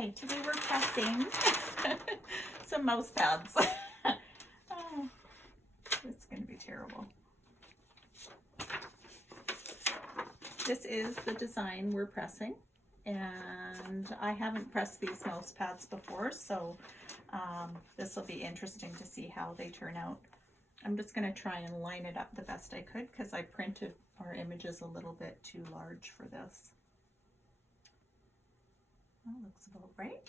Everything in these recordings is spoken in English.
Hi, today we're pressing some mouse pads. Oh, it's going to be terrible. This is the design we're pressing, and I haven't pressed these mouse pads before, so this will be interesting to see how they turn out. I'm just going to try and line it up the best I could because I printed our images a little bit too large for this. That looks about right.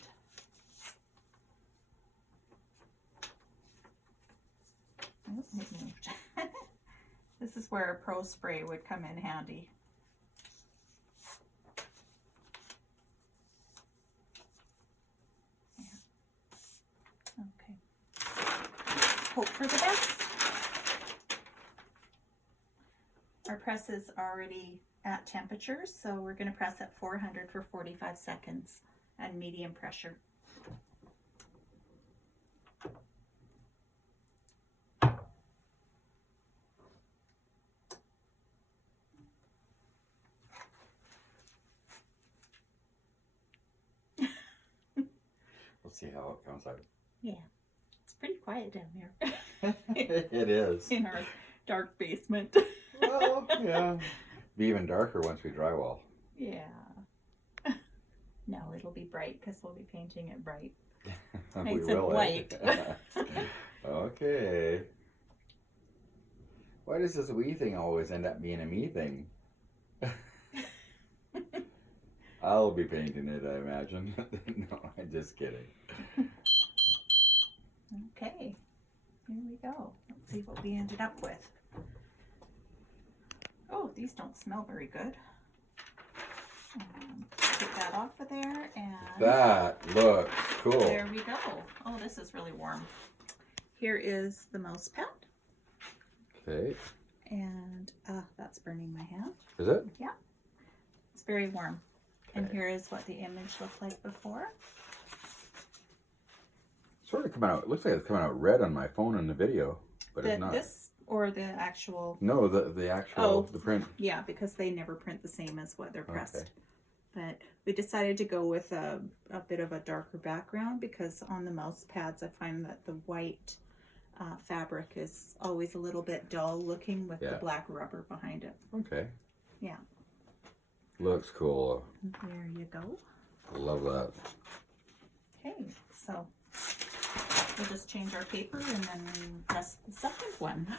Oh, it moved. This is where a pro spray would come in handy. Yeah. Okay. Hope for the best. Our press is already at temperature, so we're going to press at 400 for 45 seconds and medium pressure. We'll see how it comes out. Yeah, it's pretty quiet down here. It is. In our dark basement. Well, yeah. Be even darker once we drywall. Yeah. No, it'll be bright because we'll be painting it bright. We Nice and will. white. Okay. Why does this we thing always end up being a me thing? I'll be painting it, I imagine. No, I'm just kidding. Okay, here we go. Let's see what we ended up with. Oh, these don't smell very good. Take that off of there, and That looks cool. there we go. Oh, this is really warm. Here is the mouse pad. Okay. And that's burning my hand. Is it? Yeah. It's very warm. Okay. And here is what the image looked like before. Sort of coming out. It looks like it's coming out red on my phone in the video, but it's not. This or the actual? No, the actual the print. Yeah, because they never print the same as what they're pressed. Okay. But we decided to go with a bit of a darker background because on the mouse pads I find that the white fabric is always a little bit dull looking with the black rubber behind it. Okay. Yeah. Looks cool. There you go. Love that. Okay, so we'll just change our paper and then press the second one.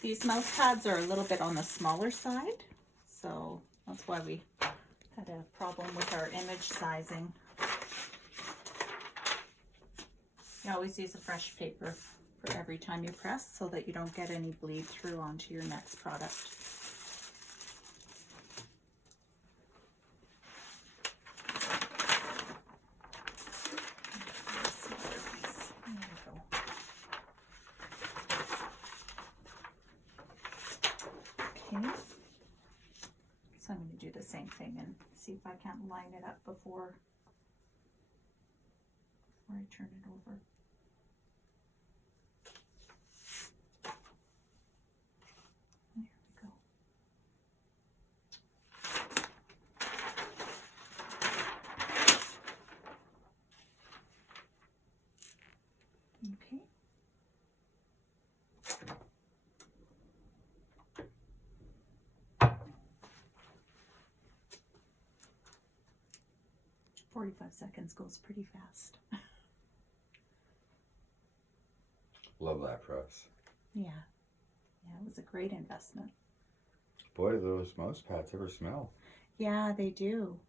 These mouse pads are a little bit on the smaller side, so that's why we had a problem with our image sizing. You always use a fresh paper for every time you press so that you don't get any bleed through onto your next product. Okay, so I'm going to do the same thing and see if I can't line it up before I turn it over. There we go. Okay. "45 seconds goes pretty fast." Love that press. Yeah. Yeah, it was a great investment. Boy, do those mouse pads ever smell. Yeah, they do.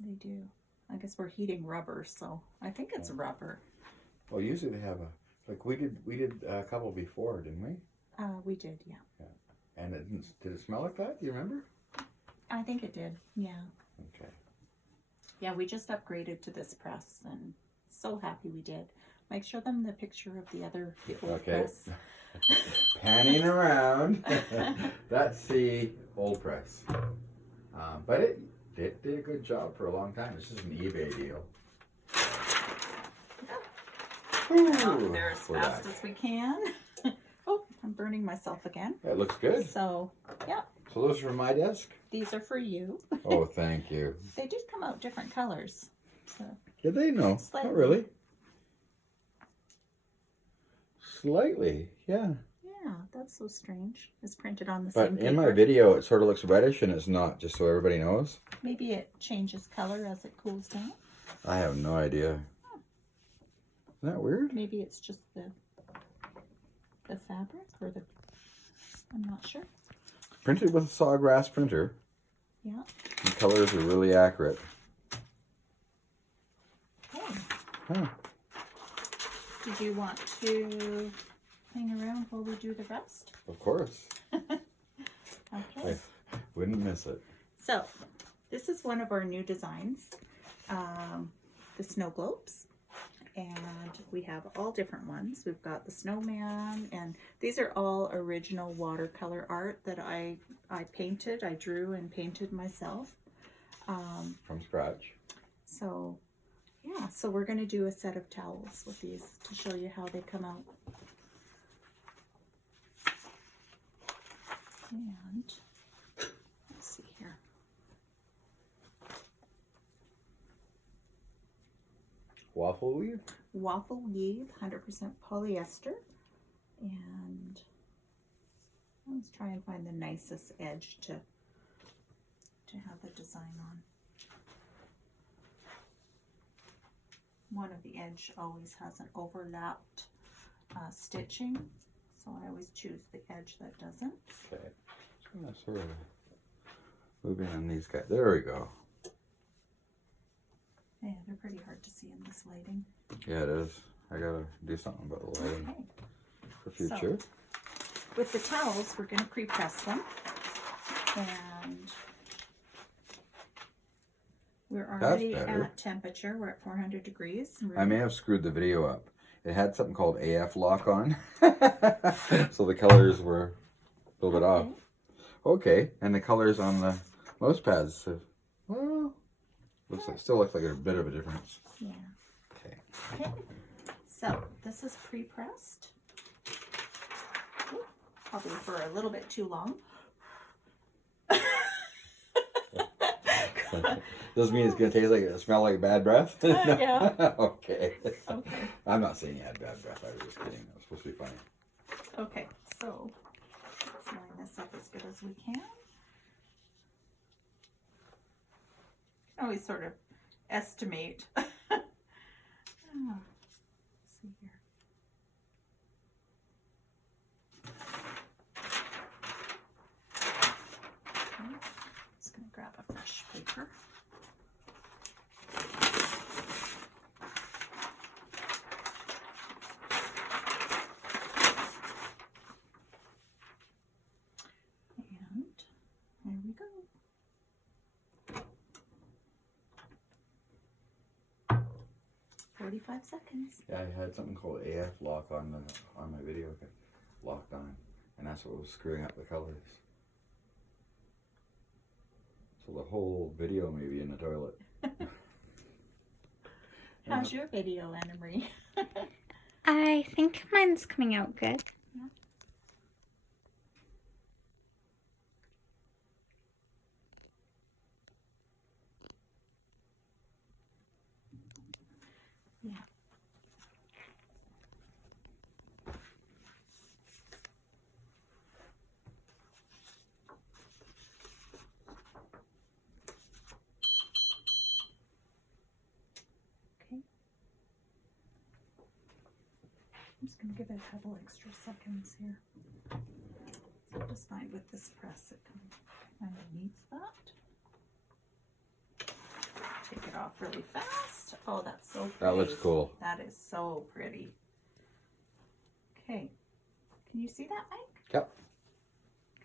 They do. I guess we're heating rubber, so I think it's rubber. Well, usually they have we did a couple before, didn't we? We did, yeah. And did it smell like that? Do you remember? I think it did, yeah. Okay. Yeah, we just upgraded to this press, and so happy we did. Mike, show them the picture of the old press. Panning around. That's the old press. But it did a good job for a long time. This is an eBay deal. Off there as fast as we can. I'm burning myself again. That looks good. So, yeah, So those are from my desk? these are for you. Oh, thank you. They did come out different colors. So Did they? No, Slightly. not really. Slightly, yeah. yeah, that's so strange. It's printed on the But same paper. in my video, it sort of looks reddish, and it's not, just so everybody knows. Maybe it changes color as it cools down. I have no idea. Isn't that weird? Maybe it's just the fabric or the, I'm not sure. Printed with a sawgrass printer. Yeah. The colors are really accurate. Okay. Huh. Did you want to hang around while we do the rest? Of course. Okay. I wouldn't miss it. So, this is one of our new designs, the snow globes. And we have all different ones. We've got the snowman, and these are all original watercolor art that I painted. I drew and painted myself. From scratch. So, yeah, so we're going to do a set of towels with these to show you how they come out. And let's see here. Waffle weave? Waffle weave, 100% polyester. And let's try and find the nicest edge to have the design on. One of the edge always has an overlapped stitching, so I always choose the edge that doesn't. Okay. Just gonna sort of move in on these guys. There we go. Yeah, they're pretty hard to see in this lighting. Yeah, it is. I gotta do something about the lighting Okay. for future. So, with the towels, we're going to pre-press them, and we're already at temperature. We're at 400 degrees. I may have screwed the video up. It had something called AF lock on, so the colors were a little bit off. Okay, and the colors on the mouse pads have, well, still looks like a bit of a difference. Yeah. Okay. Okay. So this is pre-pressed. Probably for a little bit too long. Doesn't mean it's gonna taste like smell like bad breath. Yeah. Okay. Okay. I'm not saying you had bad breath. I was just kidding. That was supposed to be funny. Okay. So let's line this up as good as we can. Always sort of estimate. Let's see here. Okay. Just gonna grab a fresh paper. And there we go. 45 seconds. Yeah, I had something called AF lock on my video. It locked on, and that's what was screwing up the colors. So the whole video may be in the toilet. How's your video, Anna Marie? I think mine's coming out good. Yeah. Okay. I'm just going to give it a couple extra seconds here. So I just find with this press it kind of needs that. Take it off really fast. Oh, that's so pretty. That looks cool. That is so pretty. Okay. Can you see that, Mike? Yep.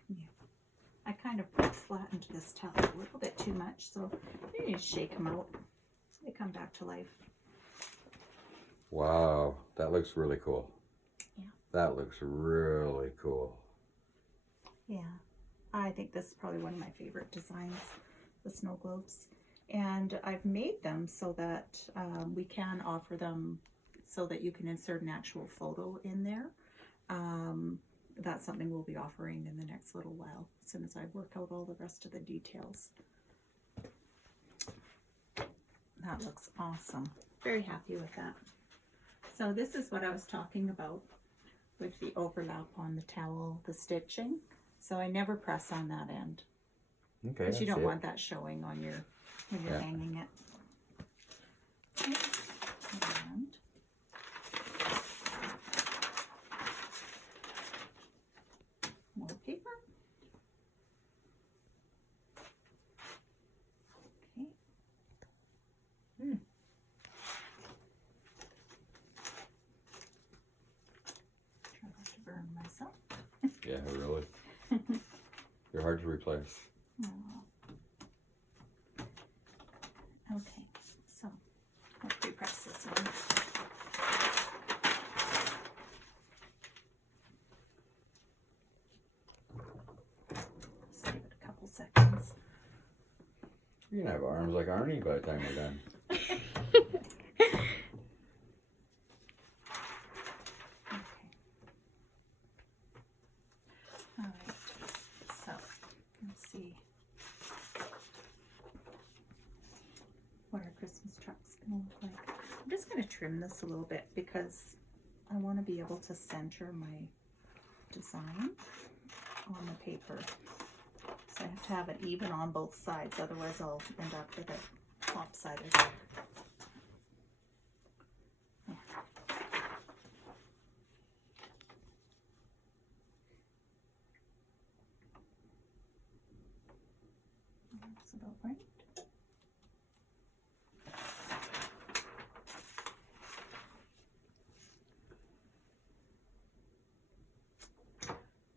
Yeah. I kind of flattened this towel a little bit too much, so you need to shake them out. They come back to life. Wow, that looks really cool. Yeah. That looks really cool. Yeah. I think this is probably one of my favorite designs, the snow globes. And I've made them so that we can offer them so that you can insert an actual photo in there. that's something we'll be offering in the next little while, as soon as I work out all the rest of the details. That looks awesome. Very happy with that. So this is what I was talking about with the overlap on the towel, the stitching. So I never press on that end, Okay. because you I don't see it. want that showing on your, when you're Yeah. hanging it. Okay. And more paper. Okay. Try not to burn myself. Yeah, really. You're hard to replace. Aw. Okay, so let's pre-press this one. Just give it a couple seconds. You're gonna have arms like Arnie by the time we're done. Okay. All right. So let's see what our Christmas truck's gonna look like. I'm just gonna trim this a little bit because I want to be able to center my design on the paper. So I have to have it even on both sides, otherwise I'll end up with it lopsided. Yeah. That's about right.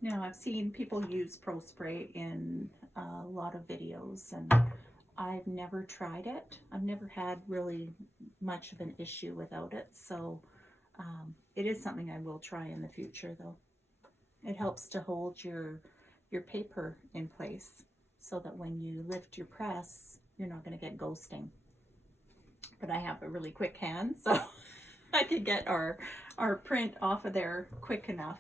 Now I've seen people use Pro Spray in a lot of videos, and I've never tried it. I've never had really much of an issue without it, so it is something I will try in the future though. It helps to hold your paper in place so that when you lift your press, you're not going to get ghosting. But I have a really quick hand, so I could get our print off of there quick enough.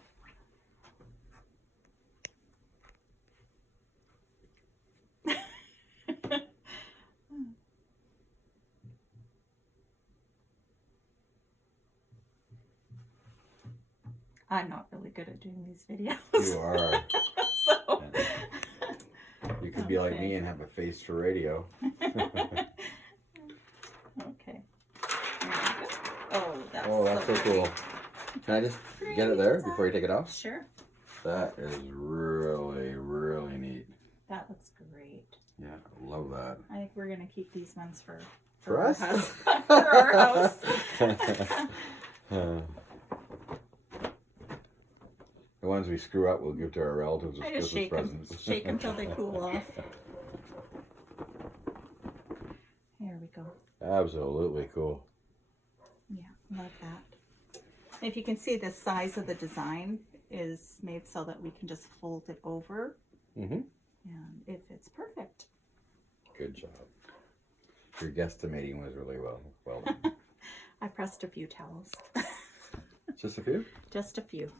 I'm not really good at doing these videos. You are. So. You could be like Okay. me and have a face for radio. Okay. There we go. Oh, that's, Oh, that's so cool. Can I just get it there before you take it off? Sure. That is really, really neat. That looks great. Yeah, I love that. I think we're gonna keep these ones for For our us? house. For our house. The ones we screw up, we'll give to our relatives as I just Christmas presents. shake them till they cool off. There we go. Absolutely cool. Yeah, love that. If you can see, the size of the design is made so that we can just fold it over, Mm-hmm. and it fits perfect. Good job. Your guesstimating was really well done. I pressed a few towels. Just a few? Just a few.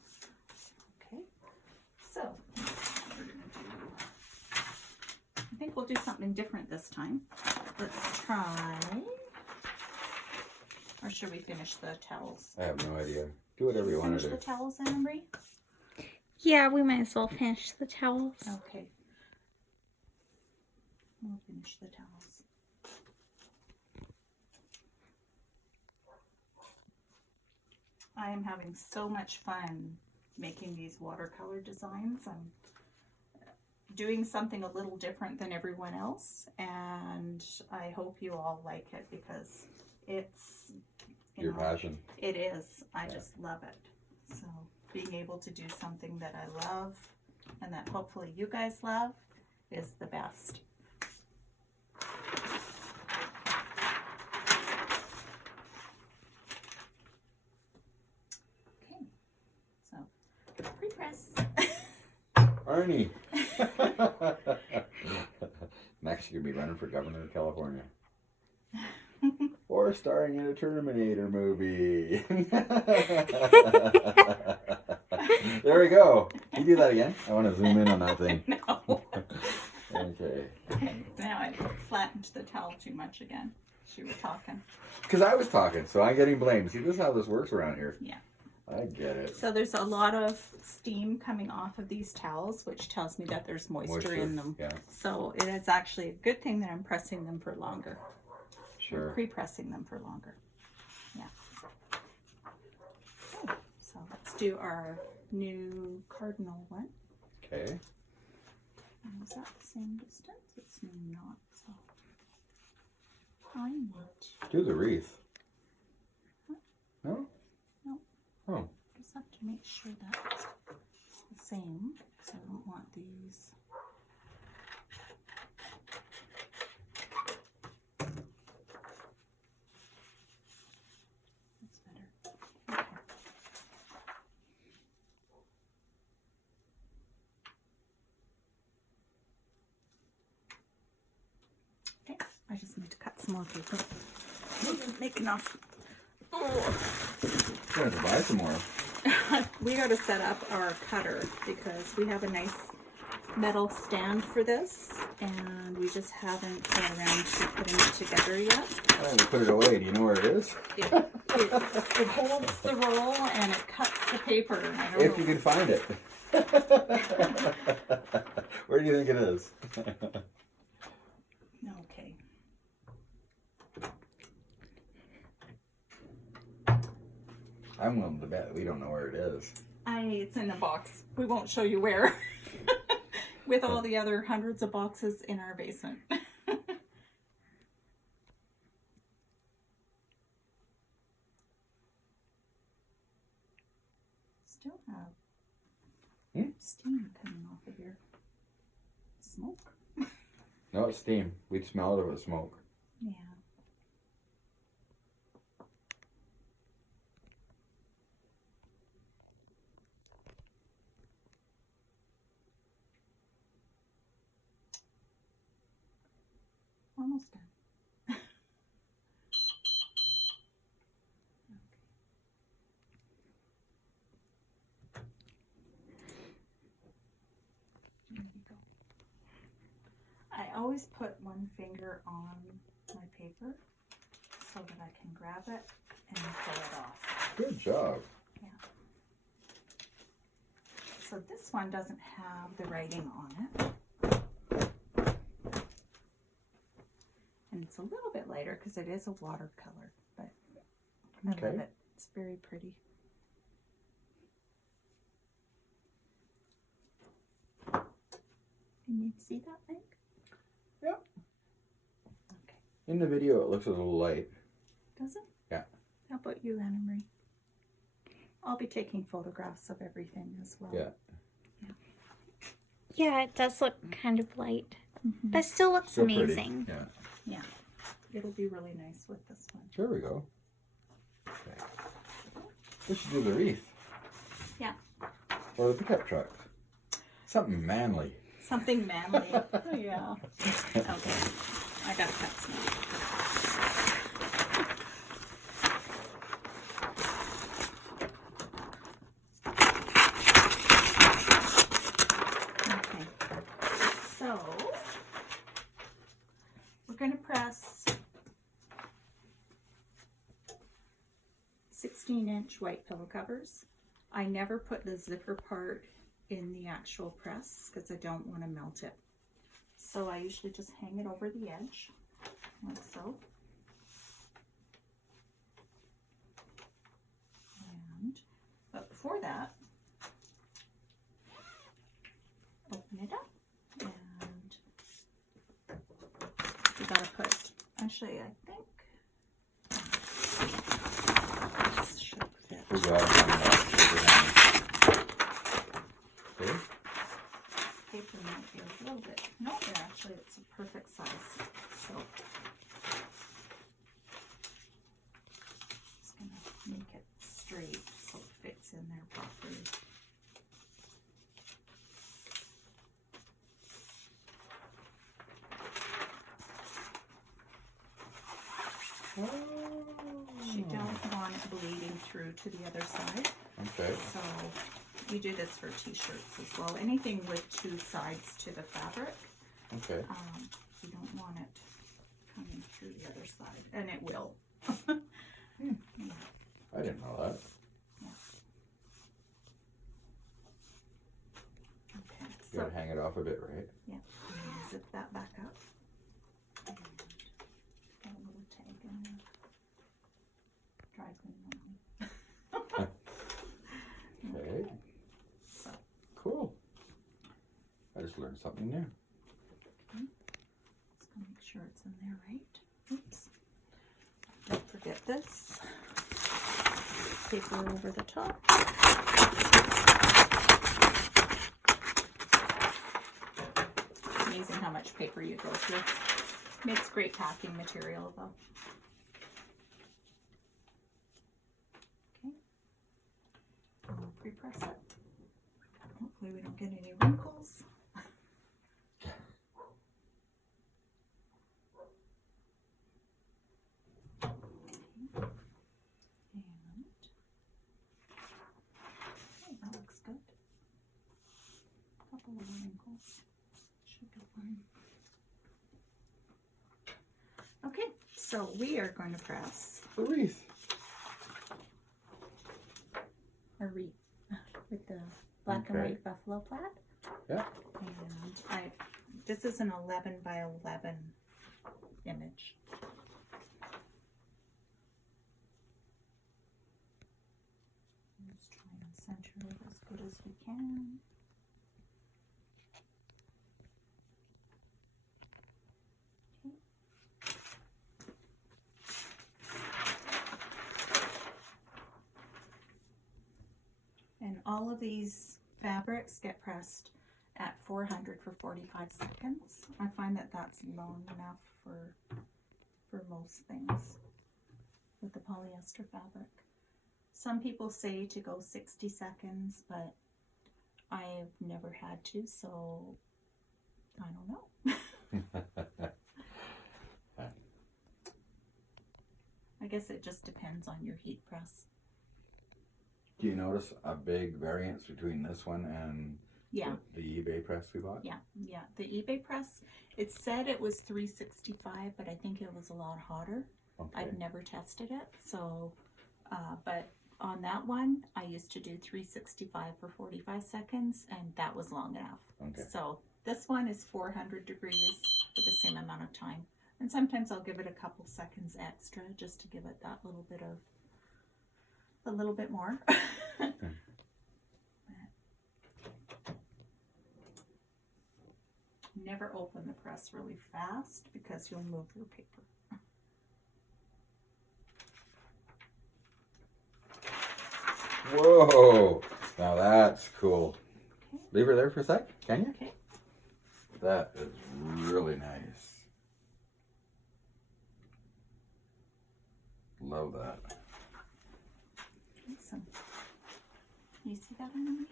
Okay, so we're gonna do, I think we'll do something different this time. Let's try, or should we finish the towels? I have no idea. Do whatever you want Finish to the do. towels, Anne-Marie? Yeah, we might as well finish the towels. Okay. We'll finish the towels. I am having so much fun making these watercolor designs. I'm doing something a little different than everyone else, and I hope you all like it because it's, Your passion. it is. I Yeah. just love it. So being able to do something that I love and that hopefully you guys love is the best. Okay, so pre-press. Arnie! Next, you're going to be running for governor of California. Or starring in a Terminator movie. There we go. You do that again? I want to zoom in on that thing. No. Okay. Okay, now I flattened the towel too much again. You were talking. Because I was talking, so I'm getting blamed. See, this is how this works around here. Yeah. I get it. So there's a lot of steam coming off of these towels, which tells me that there's moisture in them. Yeah. So it is actually a good thing that I'm pressing them for longer. Sure. Pre-pressing them for longer. Yeah. Okay, so let's do our new cardinal one. Okay. And is that the same distance? It's not. So I need. Do the wreath. Huh? No? No. Oh. Just have to make sure that it's the same. So I don't want these. That's better. Okay. Okay. I just need to cut some more paper. Didn't make enough. Oh. I'm going to buy some more. We got to set up our cutter because we have a nice metal stand for this and we just haven't got around to putting it together yet. I haven't put it away. Do you know where it is? It holds the roll and it cuts the paper. I don't If know. you can find it. Where do you think it is? Okay. I'm willing to bet we don't know where it is. It's in a box. We won't show you where. With all the other hundreds of boxes in our basement. Still have steam coming off of your smoke. No, it's steam. We'd smell it if it was smoke. Yeah. Almost done. There you go. I always put one finger on my paper so that I can grab it and pull it off. Good job. Yeah. So this one doesn't have the writing on it. And it's a little bit lighter because it is a watercolor, but I Okay. love it. It's very pretty. Can you see that thing? Yep. Okay. In the video, it looks a little light. Does it? Yeah. How about you, Anna Marie? I'll be taking photographs of everything as well. Yeah. Yeah, it does look kind of light, Mhm. but still looks Still pretty. amazing. Yeah. Yeah. It'll be really nice with this one. There we go. Okay. We should do the wreath. Yeah. Or the pickup truck. Something manly. Something manly. Yeah. Okay. I gotta cut some. Okay. So we're gonna press 16-inch white pillow covers. I never put the zipper part in the actual press because I don't want to melt it. So I usually just hang it over the edge, like so. But before that, open it up and you gotta put, actually I think this should fit. We got it on that. See? Paper might be a little bit, no, actually it's a perfect size. So just gonna make it straight so it fits in there properly. You don't want it bleeding through to the other side, Okay. so You do this for t-shirts as well. Anything with two sides to the fabric. Okay. You don't want it coming through the other side, and it will. I didn't know that. Okay, You so gotta hang it off a bit, right? yeah, and then zip that back up. And got a little tag in there. Dry clean only. Okay. So Cool. I just learned something new. just gonna make sure it's in there right. Oops. Don't forget this. Paper over the top. Amazing how much paper you go through. Makes great packing material though. Okay. I'll pre-press it. Hopefully we don't get any wrinkles. That looks good. Couple of wrinkles. Should be fine. Okay, so we are going to press The wreath. a wreath with the black and Okay. white buffalo plaid. Yeah. And this is an 11 by 11 image. Let's try and center it as good as we can. Okay. And all of these fabrics get pressed at 400 for 45 seconds. I find that that's long enough for most things with the polyester fabric. Some people say to go 60 seconds, but I've never had to, so I don't know. I guess it just depends on your heat press. Do you notice a big variance between this one and Yeah. the eBay press we bought? Yeah, yeah. The eBay press, it said it was 365, but I think it was a lot hotter. Okay. I've never tested it, so, but on that one, I used to do 365 for 45 seconds, and that was long enough. Okay. So this one is 400 degrees for the same amount of time. And sometimes I'll give it a couple seconds extra just to give it that little bit of, a little bit more. Never open the press really fast because you'll move your paper. Whoa! Now that's cool. Okay. Leave her there for a sec, can you? Okay. That is really nice. Love that. Awesome. You see that underneath?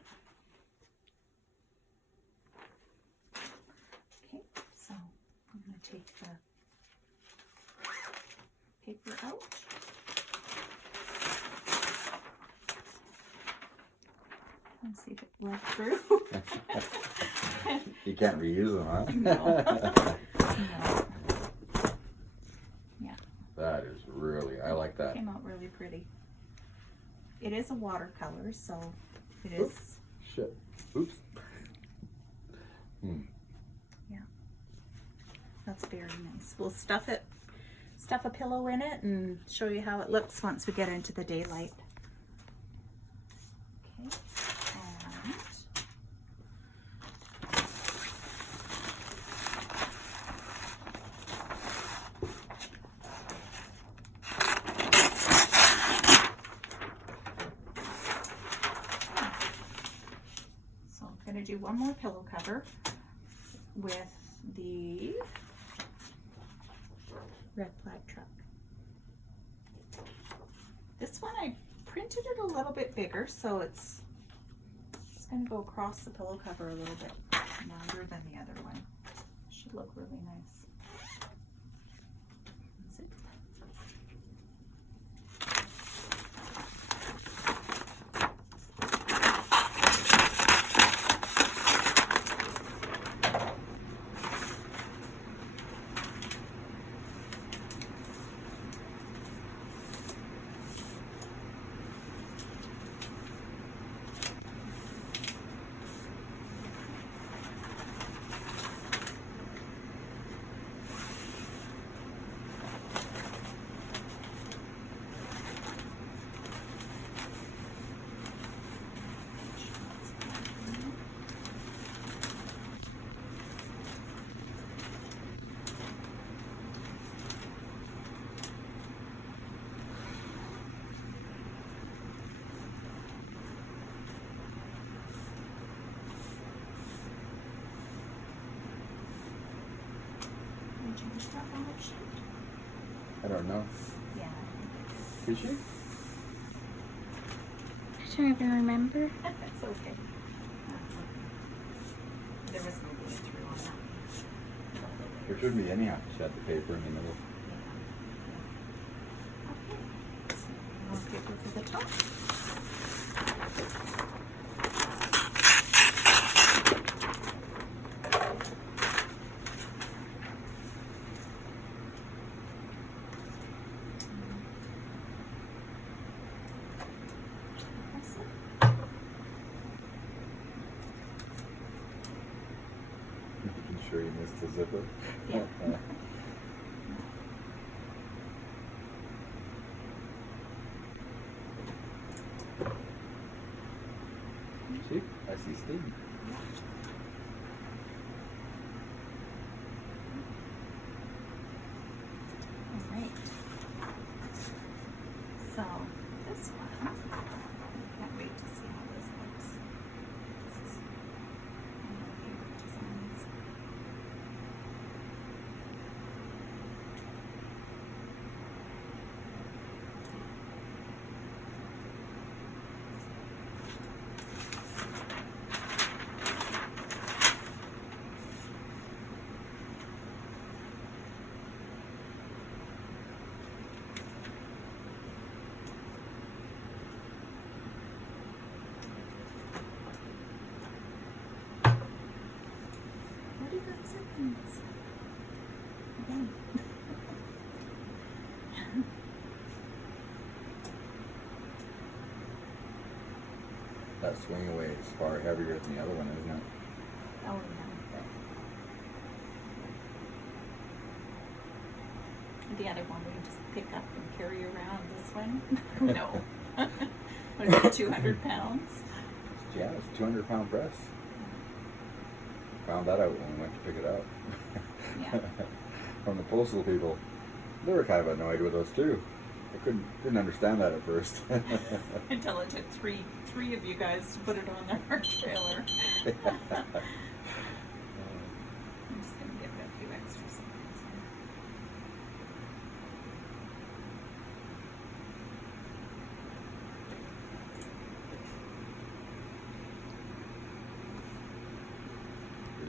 Okay, so I'm going to take the paper out. And see if it bled through. You can't reuse them, huh? No. No. Yeah. That is really, I like that. Came out really pretty. It is a watercolor, so it Oops. is. Shit. Oops. Yeah. That's very nice. We'll stuff a pillow in it and show you how it looks once we get into the daylight. Okay. And so I'm going to do one more pillow cover with the red flag truck. This one I printed it a little bit bigger, so it's going to go across the pillow cover a little bit longer than the other one. Should look really nice. That's it. that one sheet? I don't know. Yeah. Did she? I don't even remember. That's okay. That's okay. There was no bleed through on that. There shouldn't be anyhow. She had the paper in the middle. Okay. So, more paper for the top. Press it. I'm sure you missed the zipper. Yeah. See? I see steam. All right. So this one, I can't wait to see how this looks. This is one of my favorite designs. What do you got seconds? Again. That swing away is far heavier than the other one, isn't it? Oh yeah. The other one we can just pick up and carry around. This one, no. What is it, 200 pounds? Yeah, it's a 200-pound press. Found that out when we went to pick it up. Yeah. From the postal people. They were kind of annoyed with us too. I didn't understand that at first. Until it took three of you guys to put it on their trailer. I'm just gonna give it a few extra seconds here.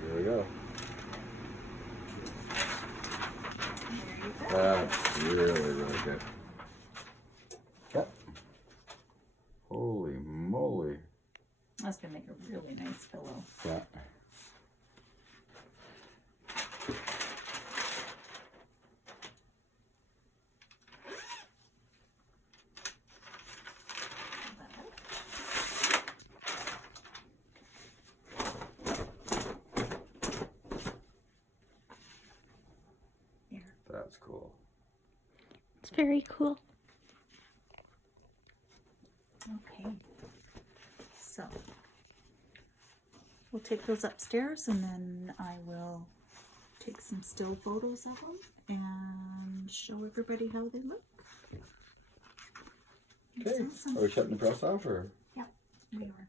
Here we go. There you go. That's really good. Yep. Holy moly. That's gonna make a really nice pillow. Yeah. Here. That's cool. It's very cool. Okay. So we'll take those upstairs and then I will take some still photos of them and show everybody how they look. That's Okay. awesome. Are we shutting the press off or? Yep, we are.